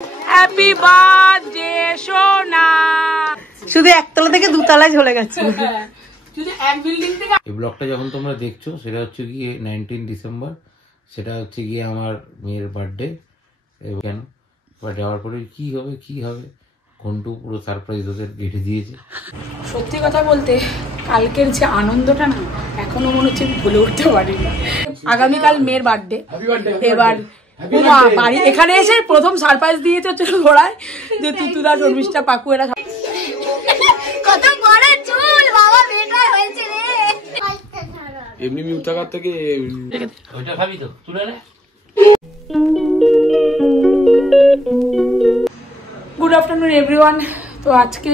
Happy birthday সোনা। শুধু একতলা থেকে দুতলায় চলে গেছে। এই ব্লগটা যখন তোমরা দেখছো সেটা হচ্ছে গিয়ে 19 ডিসেম্বর, সেটা হচ্ছে গিয়ে আমার মেয়ের বার্থডে। কেন বার্থডে হওয়ার পরে কি হবে ঘন্টু পুরো সারপ্রাইজ ওদের গেঁথে দিয়েছে। সত্যি কথা বলতে কালকের যে আনন্দটা না এখনো মনে হচ্ছে ভুলে উঠতে পারিনি। আগামীকাল মেয়ের বার্থডে, এবার বাড়ি এখানে এসে প্রথম সারপ্রাইজ দিয়েছে হচ্ছে ঘোড়ায় যে তুতুদা শর্মিষ্ঠা পাকু এরা কত বড় চুল বাবা, বেটা হয়েছে রে। এমনি মিউট থাকার থেকে ওইটা খাবি তো তুলে নে। Good afternoon everyone. তো আজকে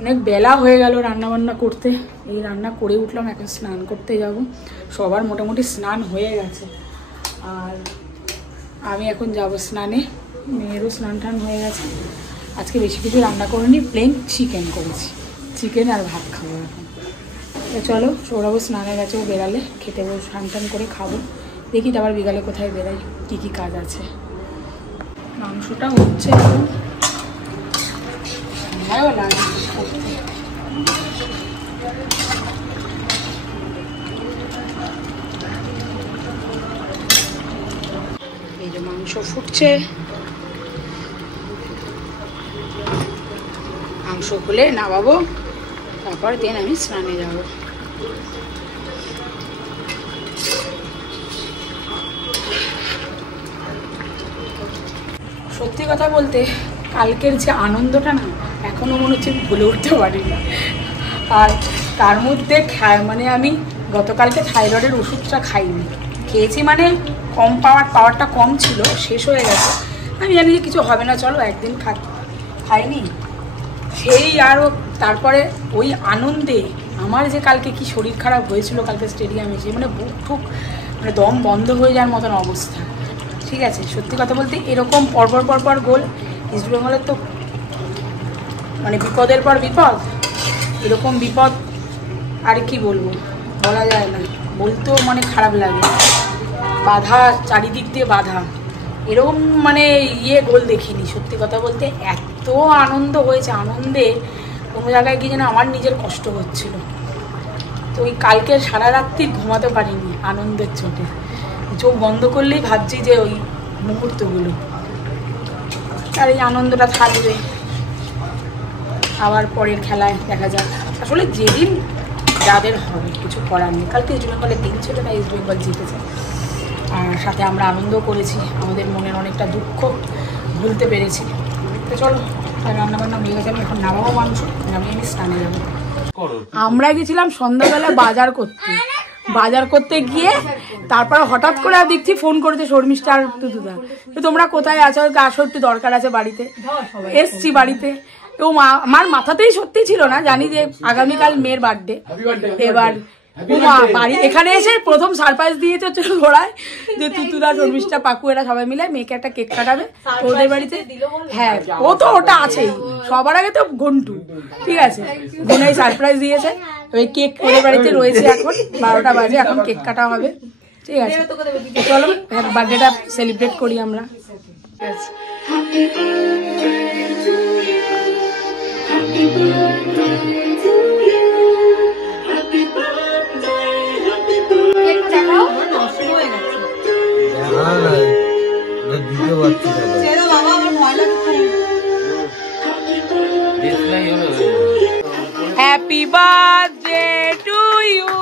অনেক বেলা হয়ে গেল রান্নাবান্না করতে। এই রান্না করে উঠলাম, এখন স্নান করতে যাব। সবার মোটামুটি স্নান হয়ে গেছে আর আমি এখন যাব স্নানে। মেয়েরও স্নান টান হয়ে গেছে। আজকে বেশি কিছু রান্না করিনি, প্লেন চিকেন করেছি, চিকেন আর ভাত খাবো এখন। তো চলো, সৌরভ স্নানে গেছে, ও বেরালে খেতে বসে স্নান টান করে খাবো। দেখি তো আবার বিকালে কোথায় বেরাই, কী কী কাজ আছে। মাংসটা হচ্ছে এখন ভালো লাগে করতে। এই যে মাংস ফুটছে, মাংস খুলে নামাবো, তারপর দেন আমি স্নানে যাব। সত্যি কথা বলতে কালকের যে আনন্দটা না এখনো মনে হচ্ছে ভুলে উঠতে পারিনি। আর তার মধ্যে মানে আমি গতকালকে থাইরয়েডের ওষুধটা খাইনি, খেয়েছি মানে কম পাওয়ারটা কম ছিল, শেষ হয়ে গেছে। আমি জানি যে কিছু হবে না, চলো একদিন খাইনি সেই আরও। তারপরে ওই আনন্দে আমার যে কালকে কি শরীর খারাপ হয়েছিল কালকে স্টেডিয়ামে, যে মানে বুক ঠুক মানে দম বন্ধ হয়ে যাওয়ার মতন অবস্থা। ঠিক আছে, সত্যি কথা বলতে এরকম পরপর গোল ইস্টবেঙ্গলের তো মানে বিপদের পর বিপদ, এরকম বিপদ আর কি বলবো, বলা যায় না, বলতেও মানে খারাপ লাগে। বাধা চারিদিক দিয়ে বাধা, এরকম মানে গোল দেখিনি। সত্যি কথা বলতে এত আনন্দ হয়েছে, আনন্দে কোনো জায়গায় গিয়ে যেন আমার নিজের কষ্ট হচ্ছিল। তো ওই কালকে সারা রাত্রি ঘুমাতে পারিনি আনন্দের চোটে। চোখ বন্ধ করলেই ভাবছি যে ওই মুহূর্তগুলো, আর এই আনন্দটা থাকবে। আবার পরের খেলায় দেখা যাক, আসলে যেদিন যাদের হবে কিছু করার নেই। কালকে ইস্টবেঙ্গলের দিন ছিল না, ইস্টবেঙ্গল জিতেছে, আর সাথে আমরা আনন্দ করেছি, আমাদের মনের অনেকটা দুঃখ ভুলতে পেরেছি। তো চলো, রান্নাবান্না হয়ে গেছে, আমি এখন নামাবো মাংস, নামিয়ে আমি স্নানে যাবো। আমরা গেছিলাম সন্ধ্যাবেলা বাজার করতে গিয়ে তারপরে হঠাৎ করে দেখছি ফোন করেছে শর্মিষ্ঠা আর তুতুদা, তোমরা কোথায় আছো, আসো একটু দরকার আছে বাড়িতে। এসছি বাড়িতে, তো আমার মাথাতেই সত্যি ছিল না, জানি যে আগামীকাল মেয়ের বার্থডে। এবার বাড়ি এখানে এসে প্রথম সারপ্রাইজ দিয়েছে হচ্ছে ঘোড়ায় যে তুতুদা শর্মিষ্ঠা পাকু এরা সবাই মিলে মেয়েকে একটা কেক কাটাবে ওদের বাড়িতে। হ্যাঁ, ও তো ওটা আছেই, সবার আগে তো ঘন্টু, ঠিক আছে, ঘন্টাই সারপ্রাইজ দিয়েছে। ওই কেক ওদের বাড়িতে রয়েছে, এখন 12টা বাজে, এখন কেক কাটা হবে। ঠিক আছে, চলো বার্থডেটা সেলিব্রেট করি আমরা। Happy birthday to you.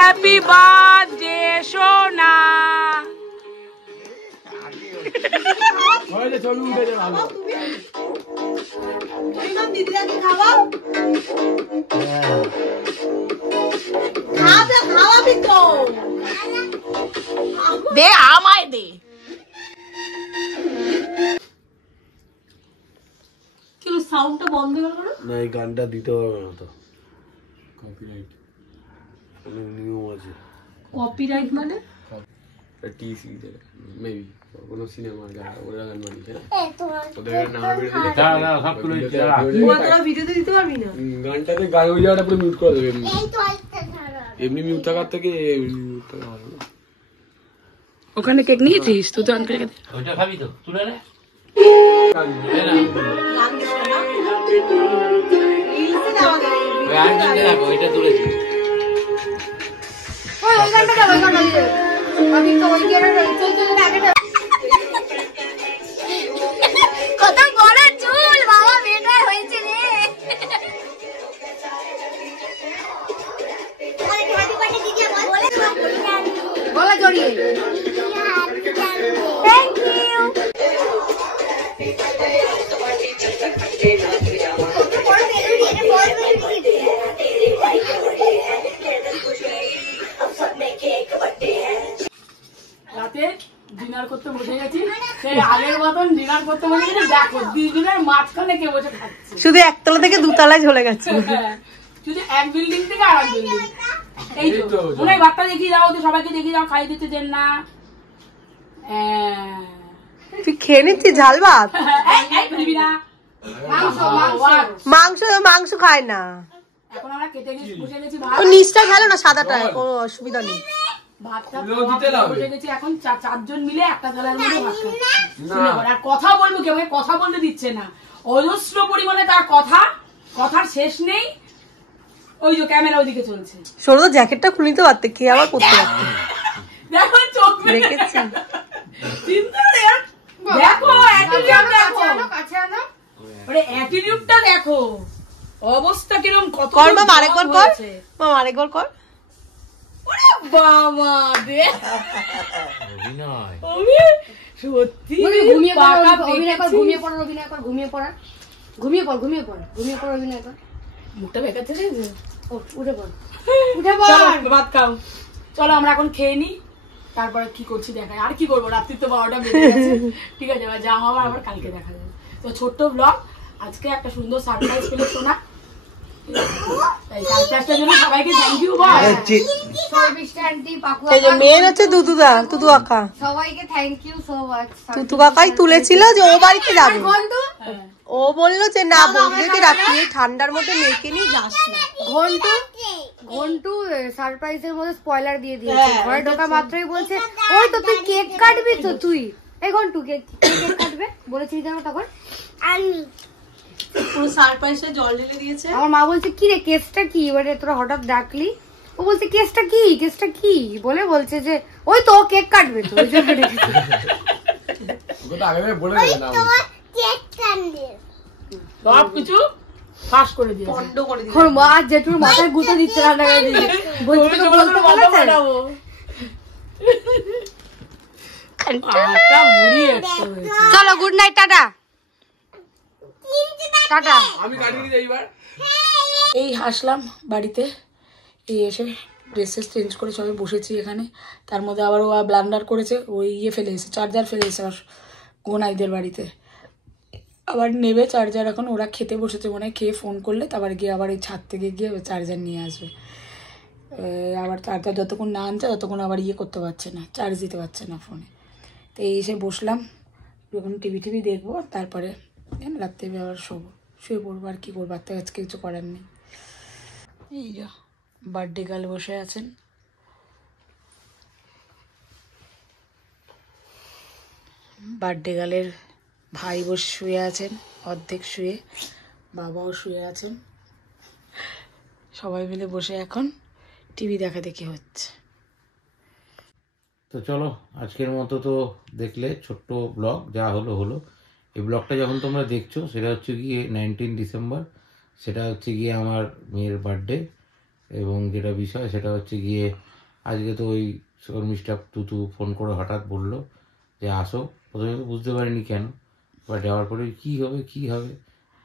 Happy birthday সোনা। দে আমায় দে। সাউন্ডটা বন্ধ করো না, এই গানটা দিতে হবে না তো, কপিরাইট অনেক নিয়ম আছে। কপিরাইট মানে টিসি দেবে মেবি কোনো সিনেমার গান, ওরা গান বানিয়েছে ওদের নাম বের দিলে না সব করে দিতে তোরা ভিডিওতে দিতে পারবি না, গানটাতে গায়ে ওই জায়গাটা পুরো মিউট করে দেবে। এমনি মিউট থাকার থেকে মিউট থাকা ভালো না। ওখানে কেক নিয়েছিস তুই তো আঙ্কেলকে ওইটা খাবি তো তুলে নে ওইটা তুলেছি কত বড় চুল বাবা বেটা হয়েছে রে গলা জড়িয়ে থ্যাংক ইউ রাতে ডিনার করতে বসে গেছি সেই আগের মতন ডিনার করতে বসে গেছি দেখো দুজনের মাঝখানে কে বসে খাচ্ছে শুধু একতলা থেকে দুতলায় চলে গেছে শুধু এক বিল্ডিং থেকে আর এক বিল্ডিং এই তো মনে ভাতটা দেখিয়ে যাও তো সবাইকে দেখিয়ে যাও খাই দিতে দেন না তুই খেয়ে নিচ্ছিস ঝাল ভাত মাংস মাংস খায় না এখন আমরা কেটে বসে গেছি ও নিচটা খেলো না সাদাটা কোনো অসুবিধা নেই ভাতটা বসে গেছি এখন চারজন মিলে একটা থালার মধ্যে ভাত খাচ্ছি আর কথা বলবো কেউ কথা বলতে দিচ্ছে না অজস্র পরিমাণে তার কথার শেষ নেই ওই যে ক্যামেরা ওইদিকে চলছে সরু তো জ্যাকেটটা খুলে নিতে পারতে খেয়ে আবার করতে পারতে দেখো চোখ দেখেছি দেখো অ্যাটিটিউডটা দেখো অবস্থা কিরকম কত কর মা আরেকবার কর মা আরেকবার কর ওরে বাবা রে অভিনয় সত্যি ঘুমিয়ে পড় অভিনয় কর ঘুমিয়ে পড় অভিনয় কর মুখটা বেকার থেকে উঠে পড় ভাত খাও চলো আমরা এখন খেয়ে নি তারপরে কি করছি দেখাই আর কি করবো রাত্রি তো 12টা বেজে গেছে ঠিক আছে এবার যা হওয়ার আবার কালকে দেখা যাবে তো ছোট্ট ব্লগ আজকে একটা সুন্দর সারপ্রাইজ পেলে শোনা তাই সারপ্রাইজটার জন্য সবাইকে থ্যাংক ইউ বল এই যে মেন হচ্ছে দুদু কাকা সবাইকে থ্যাংক ইউ সো মাচ দুদু কাকাই তুলেছিল যে ও বাড়িতে যাবে ও বললো যে না বৌদিকে রাখি ঠান্ডার মধ্যে মেয়েকে নিয়ে যাস না ঘন্টু সারপ্রাইজের মধ্যে স্পয়লার দিয়ে দিয়েছে ঘরে ঢোকা মাত্রই বলছে ওই তো তুই কেক কাটবি তো তুই এই ঘন্টু কেক কাটবে বলেছিস যেন তখন পুরো সারপ্রাইজে জল ঢেলে দিয়েছে আমার মা বলছে কি রে কেসটা কি এবারে তোরা হঠাৎ ডাকলি ও বলছে কেসটা কি বলে বলছে যে ওই তো কেক কাটবে তো ওই জন্য ডেকেছি সব কিছু ফাঁস করে দিয়েছে বন্ধ করে দিল ওর মা জেঠুর মাথায় গুঁতো দিচ্ছে রান্না করে দিয়ে বলছে তো বলতে বলেছে একটা বুড়ি একটা হয়েছে চলো গুড নাইট টাটা টাটা আমি কাটিয়ে যাই এবার এই হাসলাম বাড়িতে এই এসে ড্রেস চেঞ্জ করে সবাই বসেছি এখানে তার মধ্যে আবার ও ব্লান্ডার করেছে ওই ফেলে এসে চার্জার ফেলে এসে আমার গোনাইদের বাড়িতে আবার নেবে চার্জার এখন ওরা খেতে বসেছে মনে হয় খেয়ে ফোন করলে তারপর গিয়ে আবার এই ছাদ থেকে গিয়ে চার্জার নিয়ে আসবে আবার চার্জার যতক্ষণ না আনছে ততক্ষণ আবার করতে পারছে না চার্জ দিতে পারছে না ফোনে তো এই এসে বসলাম এখন টিভি দেখবো তারপরে রাত্রে আবার শোবো শুয়ে পড়বো আর কি করবো আর আজকে কিছু করার নেই এই যা বার্থডে গার্ল বসে আছেন বার্থডে গার্লের ভাই বসে শুয়ে আছেন অর্ধেক শুয়ে বাবাও শুয়ে আছেন সবাই মিলে বসে এখন টিভি দেখা দেখি হচ্ছে তো চলো আজকের মতো তো দেখলে ছোট্ট ব্লগ যা হলো এই ব্লগটা যখন তোমরা দেখছো সেটা হচ্ছে গিয়ে 19 ডিসেম্বর সেটা হচ্ছে গিয়ে আমার মেয়ের বার্থডে এবং যেটা বিষয় সেটা হচ্ছে গিয়ে আজকে তো ওই শর্মিষ্ঠা তুতু ফোন করে হঠাৎ বললো যে আসো প্রথমে তো বুঝতে পারিনি কেন বা যাওয়ার পরে কি হবে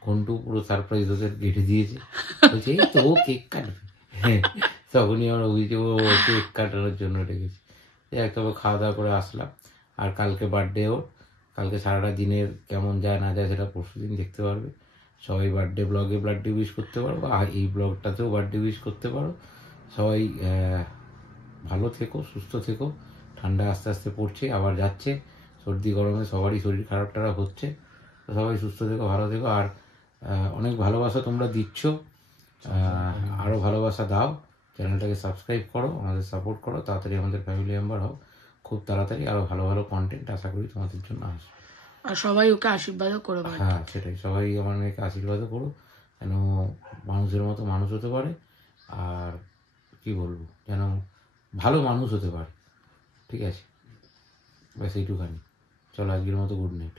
ঘন্টু পুরো সারপ্রাইজ ওদের গেটে দিয়েছে বলছে এই তো ও কেক কাটবে তখনই আমরা বুঝছি ও কেক কাটানোর জন্য ডেকেছি একদম খাওয়া দাওয়া করে আসলাম আর কালকে বার্থডে ওর কালকে সারাটা দিনের কেমন যায় না যায় সেটা পরশু দিন দেখতে পারবে সবাই বার্থডে ব্লগে বার্থডে উইশ করতে পারো আর এই ব্লগটাতেও বার্থডে উইশ করতে পারো সবাই ভালো থেকো সুস্থ থেকো ঠান্ডা আস্তে আস্তে পড়ছে আবার যাচ্ছে সর্দি গরমে সবারই শরীর খারাপ হচ্ছে তো সবাই সুস্থ থেকো ভালো থেকো আর অনেক ভালোবাসা তোমরা দিচ্ছ আরও ভালোবাসা দাও চ্যানেলটাকে সাবস্ক্রাইব করো আমাদের সাপোর্ট করো তাড়াতাড়ি আমাদের ফ্যামিলি মেম্বার হও খুব তাড়াতাড়ি আরও ভালো ভালো কন্টেন্ট আশা করি তোমাদের জন্য আসবে। আর সবাই ওকে আশীর্বাদও করে বলে। হ্যাঁ সেটাই, সবাই আমার মেয়েকে আশীর্বাদও করো যেন মানুষের মতো মানুষ হতে পারে, আর কি বলবো, যেন ভালো মানুষ হতে পারে। ঠিক আছে, ব্যাস এইটুখানি। চলো আজকের মতো গুড নাইট।